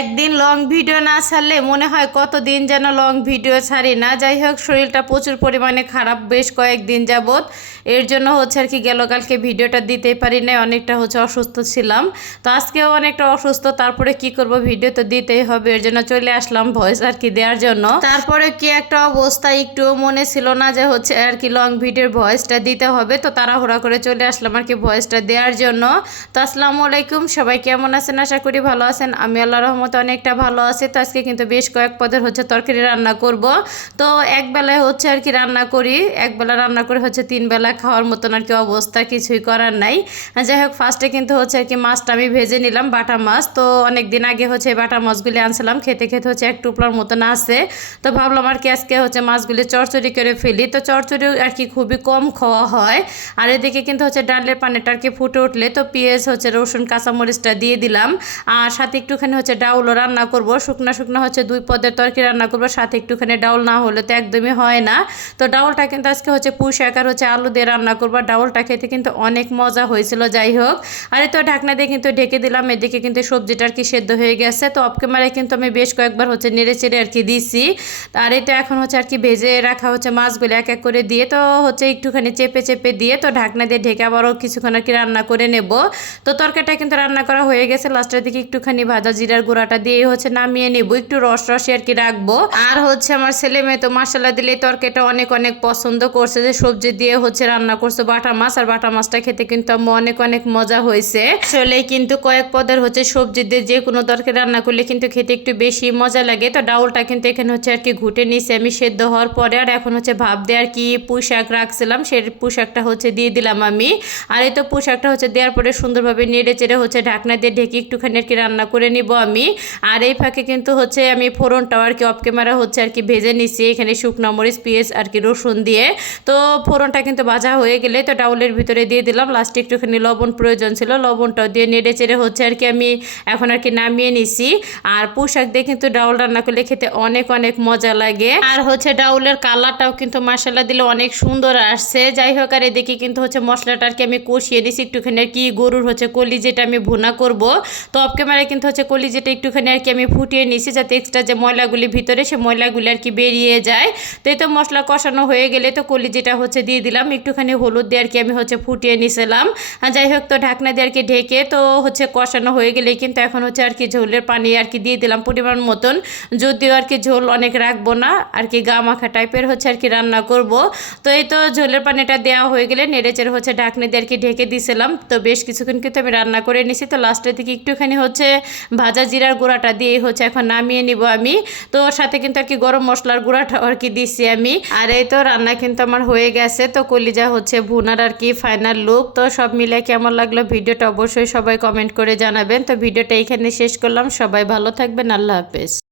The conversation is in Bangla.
একদিন লং ভিডিও না ছাড়লে মনে হয় কতদিন যেন লং ভিডিও ছাড়ি না। যাই হোক, শরীরটা প্রচুর পরিমাণে খারাপ, বেশ কয়েকদিন যাবৎ। এর জন্য হচ্ছে আর কি গেল কালকে ভিডিওটা দিতেই পারি নাই, অনেকটা হচ্ছে অসুস্থ ছিলাম। তো আজকেও অনেকটা অসুস্থ, তারপরে কি করব ভিডিও তো দিতেই হবে, এর জন্য চলে আসলাম ভয়েস আর কি দেওয়ার জন্য। তারপরে কি একটা অবস্থা একটু মনে ছিল না যে হচ্ছে আর কি লং ভিডিওর ভয়েসটা দিতে হবে। তো তাড়াহুড়া করে চলে আসলাম আর কি ভয়েসটা দেওয়ার জন্য। তো আসসালামু আলাইকুম, সবাই কেমন আছেন? আশা করি ভালো আছেন। আমি আল্লাহ রহমতে অনেকটা ভালো আছে। তো আজকে কিন্তু বেশ কয়েক পদের হচ্ছে তরকারি রান্না করব। তো এক বেলায় হচ্ছে আর কি রান্না করি। এক বেলা রান্না করে হচ্ছে তিন বেলা খাওয়ার মতন আর কি অবস্থা, কিছুই করার নাই। যাই হোক ফার্স্টে কিন্তু হচ্ছে আর কি মাছটা আমি ভেজে নিলাম, বাটা মাছ। তো অনেক দিন আগে হচ্ছে বাটা মাছগুলি আনছিলাম, খেতে খেতে হচ্ছে এক টুকরার মতন আছে। তো ভাবলাম আর কি আজকে হচ্ছে মাছগুলি চরচড়ি করে ফেলি। তো চরচড়ি আর কি খুবই কম খাওয়া হয়। আর এদিকে কিন্তু হচ্ছে ডালের পানিটা আর কি ফুটে উঠলে তো পেঁয়াজ হচ্ছে, রসুন, কাঁচামরিচটা দিয়ে দিলাম। আর সাথে একটুখানি হচ্ছে ডাউলও রান্না করব। শুকনা শুকনো হচ্ছে দুই পদের তরকারি রান্না করব। সাথে একটুখানি ডাউল না হলে তো একদমই হয় না। তো ডাউলটা কিন্তু আজকে হচ্ছে আর হচ্ছে আলু দিয়ে রান্না করব। ডাউলটা খেতে কিন্তু অনেক মজা হয়েছিল, যাই হোক। আর তো ঢাকনা দিয়ে কিন্তু ঢেকে দিলাম। এদিকে কিন্তু সবজিটা আর কি সেদ্ধ হয়ে গেছে। তো অফ ক্যামেরায় কিন্তু আমি বেশ কয়েকবার হচ্ছে নেড়ে চেড়ে আর কি দিছি। আর এটা এখন হচ্ছে আর কি ভেজে রাখা হচ্ছে মাছগুলো এক এক করে দিয়ে। তো হচ্ছে একটুখানি চেপে চেপে দিয়ে তো ঢাকনা দিয়ে ঢেকে আবারও কিছুক্ষণ আর কি রান্না করে নেব। তো তরকারিটা কিন্তু রান্না করা হয়ে গেছে। লাস্টের দিকে একটুখানি ভাজা জিরার গুঁড়াটা দিয়ে হচ্ছে নামিয়ে নেব। একটু রস রসে আর কি রাখব। আর হচ্ছে আমার ছেলে মেয়ে তো মশলা দিলে তরকারিটা অনেক অনেক পছন্দ করছে যে সবজি দিয়ে হচ্ছে রান্না করছে বাটা মাছ। আর বাটা মাছটা খেতে কিন্তু আমার অনেক অনেক মজা হয়েছে। আসলে কিন্তু কয়েক পদের হচ্ছে সবজি দিয়ে যে কোনো তরকারি রান্না করলে কিন্তু খেতে একটু বেশি মজা লাগে। তো ডাউলটা কিন্তু এখানে হচ্ছে আর কি ঘুটে নিছি আমি সেদ্ধ হওয়ার পরে। আর এখন হচ্ছে ভাব দিয়ে আর কি পুঁই শাক রাখছিলাম। সেই পুঁই শাকটা হচ্ছে দিয়ে দিলাম আমি। আর এই তো পোশাকটা হচ্ছে দেওয়ার পরে সুন্দরভাবে নেড়ে চেড়ে হচ্ছে ঢাকনা দিয়ে ঢেকে একটুখানি আর কি রান্না করে নিব আমি। আর এই ফাঁকে কিন্তু হচ্ছে আমি ফোড়নটাও আর কি অফ ক্যামেরা হচ্ছে আর কি ভেজে নিচ্ছি এখানে শুকনো মরিচ, পেঁয়াজ আর কি রসুন দিয়ে। তো ফোড়নটা কিন্তু ভাজা হয়ে গেলে তো ডাউলের ভিতরে দিয়ে দিলাম। লাস্টে একটুখানি লবণ প্রয়োজন ছিল, লবণটাও দিয়ে নেড়ে চেড়ে হচ্ছে আর কি আমি এখন আর কি নামিয়ে নিছি। আর পোশাক দিয়ে কিন্তু ডাউল রান্না করলে খেতে অনেক অনেক মজা লাগে। আর হচ্ছে ডাউলের কালারটাও কিন্তু মশলা দিলে অনেক সুন্দর আসছে। যাই হোক, আর এদিকে কিন্তু হচ্ছে মশলাটা আর কি আমি কষিয়ে দিছি একটুখানি আর কি গরুর হচ্ছে কলি যেটা আমি ভুনা করব। তো অফ ক্যামেরায় কিন্তু হচ্ছে কলি যেটা একটুখানি আর কি আমি ফুটিয়ে নিছি যাতে এক্সট্রা যে ময়লাগুলি ভিতরে সে ময়লাগুলি আর কি বেরিয়ে যায় তো এই তো মশলা কষানো হয়ে গেলে তো কলি যেটা হচ্ছে দিয়ে দিলাম একটুখানি হলুদ দিয়ে আর কি আমি হচ্ছে ফুটিয়ে নিছিলাম যাই হোক তো ঢাকনা দিয়ে আর কি ঢেকে তো হচ্ছে কষানো হয়ে গেলে কিন্তু এখন হচ্ছে আর কি ঝোলের পানি আর কি দিয়ে দিলাম পরিমাণ মতন যদিও আর কি ঝোল অনেক রাখব না আর কি গা মাখা টাইপের হচ্ছে আর কি রান্না করব তো এই তো ঝোলের পানিটা দেওয়া হয়ে গেলে নেড়েচেড়ে হচ্ছে ঢাকনা দিয়ে আর কি ঢেকে দিয়েছিলাম তো বেশ কিছুক্ষণ কিন্তু আমি রান্না করে নিছি তো লাস্টের দিকে একটুখানি হচ্ছে ভাজা জিরার গুঁড়াটা দিয়ে হচ্ছে, এখন নামিয়ে নিব আমি। তো ওর সাথে কিন্তু আর কি গরম মশলার গুঁড়াটা আর কি দিছি আমি। আর এই তো রান্না কিন্তু আমার হয়ে গেছে, তো কলিজা হচ্ছে ভুনার আর কি ফাইনাল লুক তো সব মিলে কেমন লাগল ভিডিওটা অবশ্যই সবাই কমেন্ট করে জানাবেন। তো ভিডিওটা এখানে শেষ করলাম, সবাই ভালো থাকবেন, আল্লাহ হাফেজ।